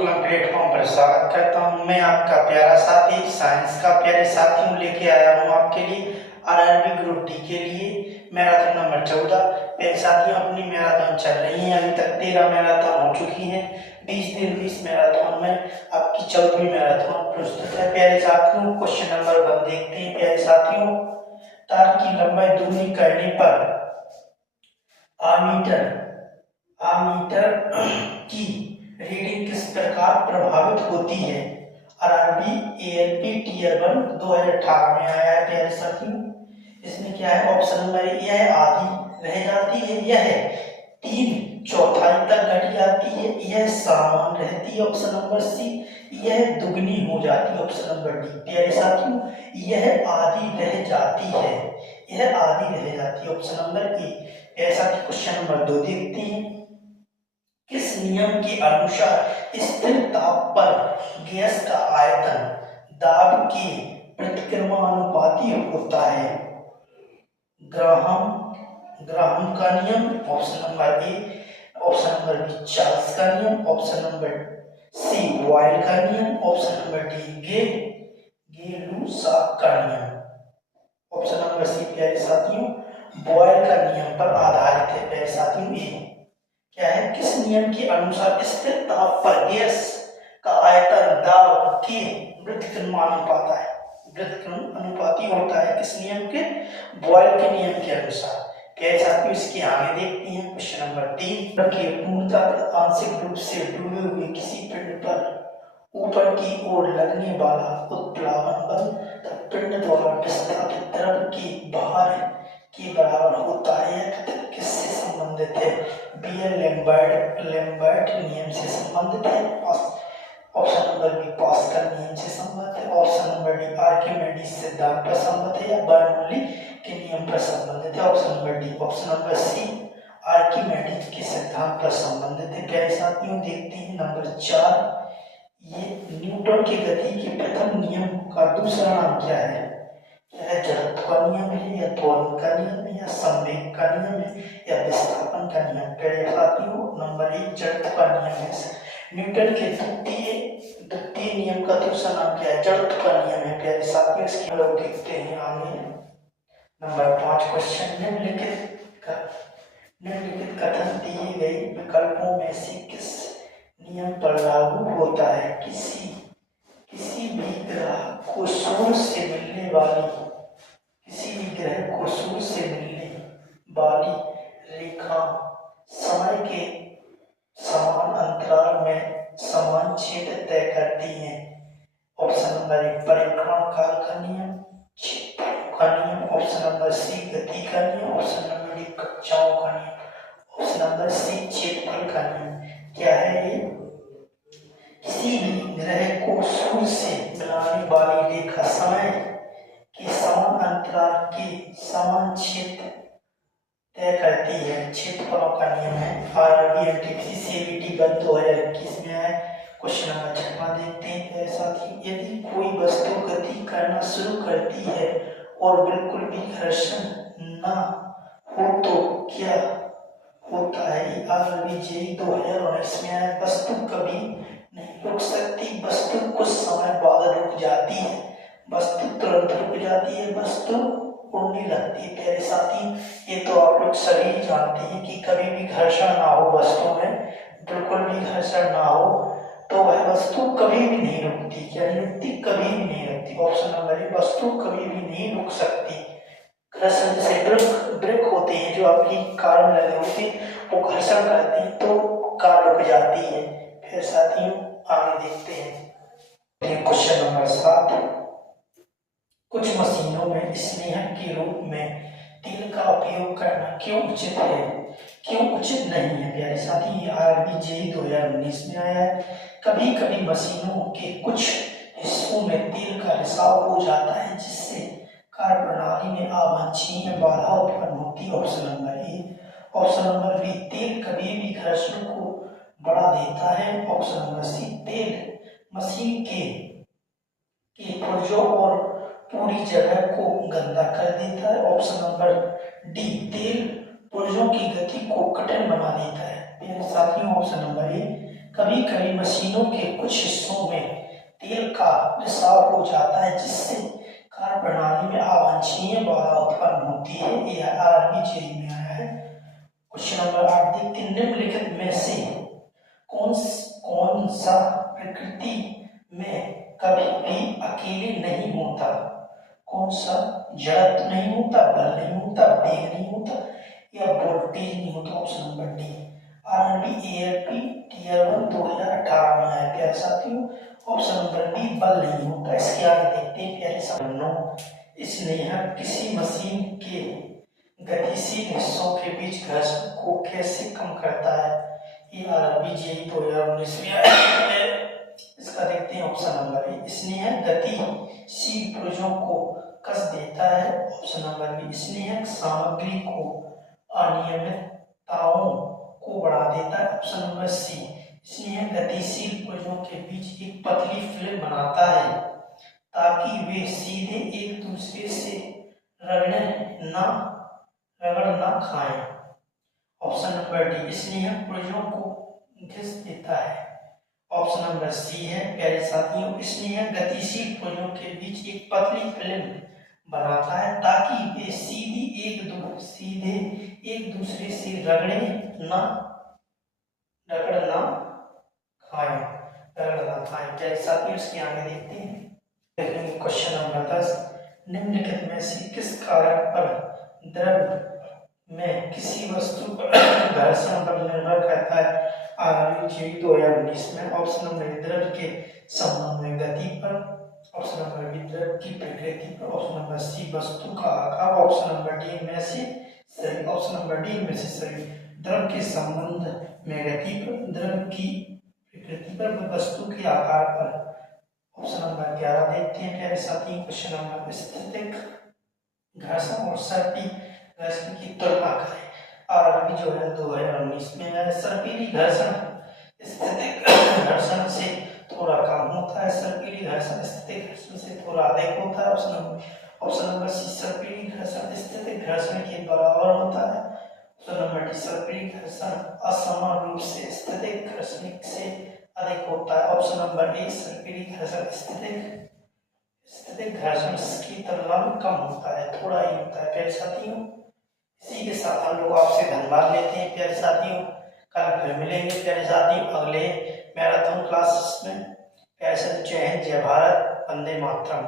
Group में platform पर स्वागत करता हूं। मैं आपका प्यारा साथी, साइंस का प्यारे साथी हूं, लेके आया हूं आपके लिए आरआरबी ग्रुप डी के लिए मैराथन नंबर 14। मेरे साथियों, अपनी मैराथन चल रही है, अभी तक 13 मैराथन हो चुकी है। 20 दिन 20 मैराथन में आपकी 14वीं मैराथन प्रस्तुत है। प्यारे साथियों, क्वेश्चन नंबर 1 देखते हैं। प्यारे साथियों, तार की लंबाई दुगनी करने पर आमीटर की रीडिंग किस प्रकार प्रभावित होती है? आरआरबी एएलपी टीयर 1 2018 में आया है। प्यारे साथियों, इसमें क्या है? ऑप्शन नंबर ए, यह आधी रह जाती है, यह 3/4 तक घट जाती है, यह समान रहती है। ऑप्शन नंबर सी, यह दुगनी हो जाती है। ऑप्शन नंबर डी, प्यारे साथियों, यह आधी रह जाती है, यह आधी रह जाती है। ऑप्शन नंबर ए। ऐसा कि क्वेश्चन नंबर 2 देखते हैं। किस नियम के अनुसार स्थिर ताप पर गैस का आयतन दाब के प्रतिक्रमणानुपाती होता है? ग्राहम का नियम, option number A. Option number B, Charles का नियम। ऑप्शन नंबर सी, बॉयल का नियम। ऑप्शन नंबर डी, गे-लुसाक का नियम। ऑप्शन नंबर सी, प्यारे साथियों, बॉयल का नियम पर आधारित है। प्यारे साथियों, ये क्या है? किस नियम के अनुसार स्थिर ताप पर गैस का आयतन दाब के व्युत्क्रमानुपाती होता है? किस नियम के? बॉयल के नियम के अनुसार। प्यारे साथियों, इसके आगे देखते हैं क्वेश्चन नंबर 3 के पूर्णतः आंशिक रूप से डूबे हुए किसी पिंड पर ऊपर की ओर लगने वाला उत्प्लावन बल तब पिंड द्वारा विस्थापित द्रव के भार के बराबर होता है। यह किससे संबंधित है? बीयर-लैम्बर्ट नियम से संबंधित है। ऑप्शन नंबर बी, पास्कल नियम से संबंधित है। ऑप्शन नंबर डी, आर्किमिडीज सिद्धांत पर संबंधित है या बर्नौली के नियम पर संबंधित है। Option number D. Option number C, Archimedes के सिद्धांत पर संबंधित है। प्यारे साथियों, देखते हैं नंबर 4। ये न्यूटन की गति के प्रथम नियम का दूसरा नाम क्या है? यह जड़त्व का नियम है या त्वरण का नियम है या संवेग का नियम है या विस्थापन का नियम? प्यारे साथियों, नंबर 1 जड़त्व का नियम है। न्यूटन के द्वितीय नियम का दूसरा नाम क्या है? जड़त्व का नियम है। प्यारे साथियों, इसके लोग देखते हैं आगे नंबर 5 क्वेश्चन। निम्नलिखित कथन दिए गए विकल्पों में से किस नियम पर लागू होता है? किसी भी ग्रह को सूर्य से मिलने वाली रेखा समय के समान अंतराल में समान क्षेत्र तय करती है। ऑप्शन नंबर 1 परिक्रमा काल का नियम, क्षेत्रफल का नियम। ऑप्शन नंबर सी, गति का नियम। ऑप्शन नंबर डी, कक्षाओं का नियम। ऑप्शन नंबर सी, क्षेत्रफल का नियम। क्या है ये? किसी भी ग्रह को सूर्य से मिलाने वाली रेखा समय के समान अंतराल के समान क्षेत्र तय करती है। क्षेत्रफलों का नियम है। आरआरबी एनटीपीसी सीबीटी 2021 में है। क्वेश्चन नंबर 6 देखते हैं। साथ ही यदि कोई वस्तु गति करना शुरू करती है और बिल्कुल भी घर्षण न हो तो क्या होता है? आरआरबी जेईई 2019 में है। वस्तु कभी नहीं रुक सकती, वस्तु कुछ समय बाद रुक जाती है, वस्तु तुरंत रुक जाती है, वस्तु उड़ने लगती है। प्यारे साथी, ये तो आप लोग सभी जानते हैं कि कभी भी घर्षण ना हो वस्तु में, बिल्कुल भी घर्षण ना हो तो वह वस्तु कभी भी नहीं रुकती। क्या नहीं रुकती? कभी भी नहीं रुकती। ऑप्शन नंबर ए, वस्तु कभी भी नहीं रुक सकती। घर्षण से ब्रेक होते हैं जो आपकी कार में लगे होते हैं, वो घर्षण करते हैं तो कार रुक जाती है। फिर साथियों, आगे देखते हैं क्वेश्चन नंबर 7। कुछ मशीनों में स्नेहक के रूप में तेल का उपयोग करना क्यों उचित है, क्यों उचित नहीं है? प्यारे साथी, ये आरआरबी जेईई 2019 में आया है। कभी कभी मशीनों के कुछ हिस्सों में तेल का रिसाव हो जाता है जिससे कार्य प्रणाली में अवांछनीय बाधा उत्पन्न होती है। Option number A. Option number B, तेल कभी भी घर्षण को बढ़ा देता है। ऑप्शन नंबर सी, तेल मशीन के पुर्जों और पूरी जगह को गंदा कर देता है। ऑप्शन नंबर डी, तेल पुर्जों की गति को कठिन बना देता है। मेरे साथियों, ऑप्शन नंबर ए कभी कभी मशीनों के कुछ हिस्सों में तेल का रिसाव हो जाता है, जिससे कार्य प्रणाली में अवांछनीय बाधा उत्पन्न होती है। यह आरबीजे में आया है। क्वेश्चन नंबर 8 देखते हैं, निम्नलिखित में से कौन सा प्रकृति में कभी भी अकेले नहीं होता? कौन सा? जड़त्व नहीं होता, बल नहीं होता, वेग नहीं होता, या वोल्टेज नहीं होता। Option number D. RRB ARP tier 1 2018 में आया प्यारे साथियों। ऑप्शन नंबर बी, बल नहीं होता। इसके आगे देखते हैं प्यारे साथियों, स्नेह किसी मशीन के गतिशील हिस्सों के बीच घर्षण को कैसे कम करता है? ये आरआरबी जेई 2019 में आया है। इसका देखते हैं ऑप्शन नंबर ए, स्नेह गतिशील पुर्जों को कस देता है। ऑप्शन नंबर बी, स्नेहक सामग्री को अनियमितताओं को बढ़ा देता है। ऑप्शन नंबर सी, स्नेहक गतिशील पुर्जों के बीच एक पतली फिल्म बनाता है ताकि वे सीधे एक दूसरे से रगड़ ना खाएं। ऑप्शन नंबर डी, स्नेहक पुर्जों को घिस देता है। ऑप्शन नंबर सी है प्यारे साथियों, स्नेहक गतिशील पुर्जों के बीच एक पतली फिल्म बनाता है ताकि वे सीधे एक दूसरे से रगड़ ना खाएं। प्यारे साथियों, इसके आगे देखते हैं क्वेश्चन नंबर 10, निम्नलिखित में से किस कारक पर द्रव में किसी वस्तु पर घर्षण बल निर्भर करता है? आरआरबी 2019 में। ऑप्शन नंबर द्रव के संबंध में गति पर। ऑप्शन नंबर बी, द्रव की प्रकृति पर। ऑप्शन नंबर सी, वस्तु का आकार। ऑप्शन नंबर डी में से सही। ऑप्शन नंबर डी में से सही। द्रव के संबंध में गति पर, द्रव की प्रकृति पर, वस्तु के आकार पर। ऑप्शन नंबर 11 देखते हैं प्यारे साथी। क्वेश्चन नंबर स्थितिक घर्षण और सर्पी घर्षण की तुलना करें। आरआरबी जो है 2019 में है। सर्पीली घर्षण स्थितिक घर्षण से थोड़ा कम होता है, सर्पीली घर्षण स्थितिक घर्षण से थोड़ा अधिक होता है। ऑप्शन नंबर सी, सर्पीली घर्षण स्थितिक घर्षण के बराबर होता है। ऑप्शन नंबर डी, सर्पीली घर्षण असमान रूप से स्थितिक घर्षण से अधिक होता है। ऑप्शन नंबर ए, सर्पीली घर्षण स्थितिक घर्षण की तुलना में कम होता है, थोड़ा ही होता है प्यारे साथियों। इसी के साथ हम लोग आपसे धन्यवाद लेते हैं प्यारे साथियों। कल फिर मिलेंगे प्यारे साथियों अगले मैराथन क्लासेस में। प्यारे साथियों, जय हिंद, जय भारत, वंदे मातरम।